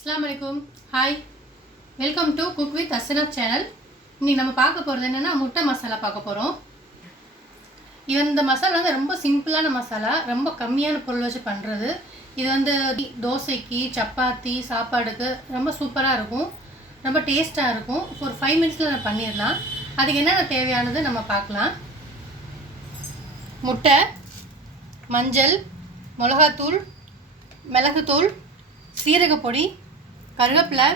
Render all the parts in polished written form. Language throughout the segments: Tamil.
अस्सलाम वालेकुम hi welcome to cook with Asna channel இன்னைக்கு நம்ம பார்க்க போகிறது என்னன்னா முட்டை மசாலா பார்க்க போகிறோம். இந்த மசாலா வந்து ரொம்ப சிம்பிளான மசாலா, ரொம்ப கம்மியான பொருள் வச்சு பண்ணுறது. இது வந்து தோசைக்கு சப்பாத்தி சாப்பாடுக்கு ரொம்ப சூப்பராக இருக்கும், ரொம்ப டேஸ்ட்டாக இருக்கும். ஒரு 5 மினிட்ஸில் நம்ம பண்ணிடலாம். அதுக்கு என்னென்ன தேவையானது நம்ம பார்க்கலாம். முட்டை, மஞ்சள், மிளகாத்தூள், மிளகுத்தூள், சீரகப்பொடி, கருவேப்பிலை,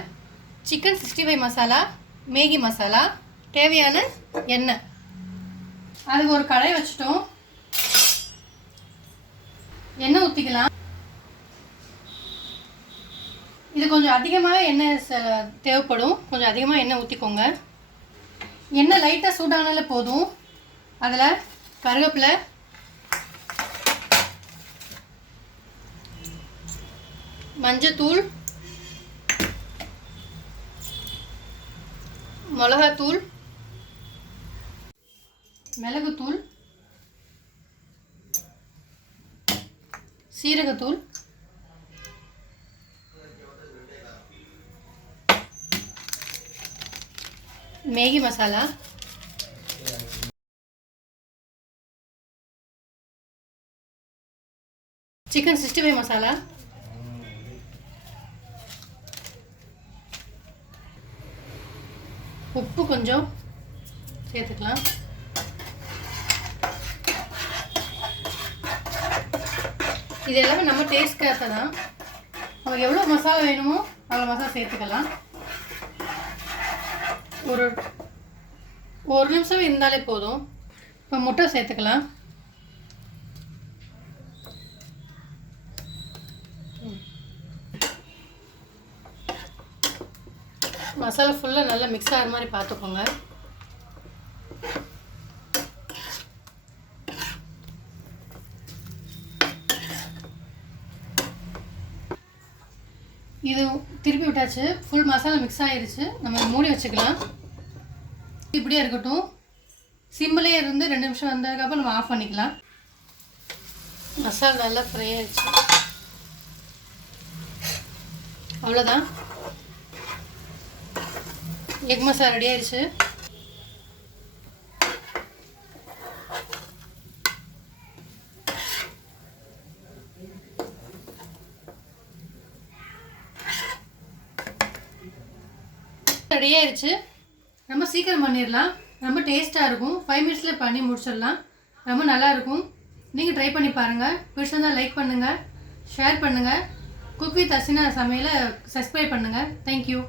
சிக்கன் 65 மசாலா, மேகி மசாலா, தேவையான எண்ணெய். அதுக்கு ஒரு கடாய் வச்சுட்டோம். எண்ணெய் ஊற்றிக்கலாம். இது கொஞ்சம் அதிகமாக எண்ணெய் தேவைப்படும், கொஞ்சம் அதிகமாக எண்ணெய் ஊற்றிக்கோங்க. எண்ணெய் லைட்டாக சூடானாலே போதும். அதில் கருவேப்பிலை, மஞ்சத்தூள், மிளகாத்தூள், மிளகுத்தூள், சீரகத்தூள், மேகி மசாலா, சிக்கன் 65 மசாலா, உப்பு கொஞ்சம் சேர்த்துக்கலாம். இது எல்லாமே நம்ம டேஸ்ட்காக தான். நமக்கு எவ்வளோ மசாலா வேணுமோ அவ்வளோ மசாலா சேர்த்துக்கலாம். ஒரு நிமிஷம் இருந்தாலே போதும். இப்போ முட்டை சேர்த்துக்கலாம். மசாலா ஃபுல்லாக நல்லா மிக்ஸ் ஆகிற மாதிரி பார்த்துக்கோங்க. இது திருப்பி விட்டாச்சு. ஃபுல் மசாலா மிக்ஸ் ஆகிடுச்சு. நம்ம மூடி வச்சுக்கலாம். இப்படியே இருக்கட்டும். சிம்பிளே இருந்து 2 நிமிஷம் வந்ததுக்கப்புறம் நம்ம ஆஃப் பண்ணிக்கலாம். மசாலா நல்லா ஃப்ரை ஆகிடுச்சு. அவ்வளோதான், எக் மசாலா ரெடி ஆயிடுச்சு. ரெடி ஆயிடுச்சு. ரொம்ப சீக்கிரம் பண்ணிடலாம். ரொம்ப டேஸ்ட்டாக இருக்கும். 5 மினிட்ஸில் பண்ணி முடிச்சிடலாம். ரொம்ப நல்லாயிருக்கும். நீங்கள் ட்ரை பண்ணி பாருங்கள். பிடிச்சிருந்தால் லைக் பண்ணுங்கள், ஷேர் பண்ணுங்கள். குக் வித் அசினா சமையலை சப்ஸ்கிரைப் பண்ணுங்கள். தேங்க்யூ.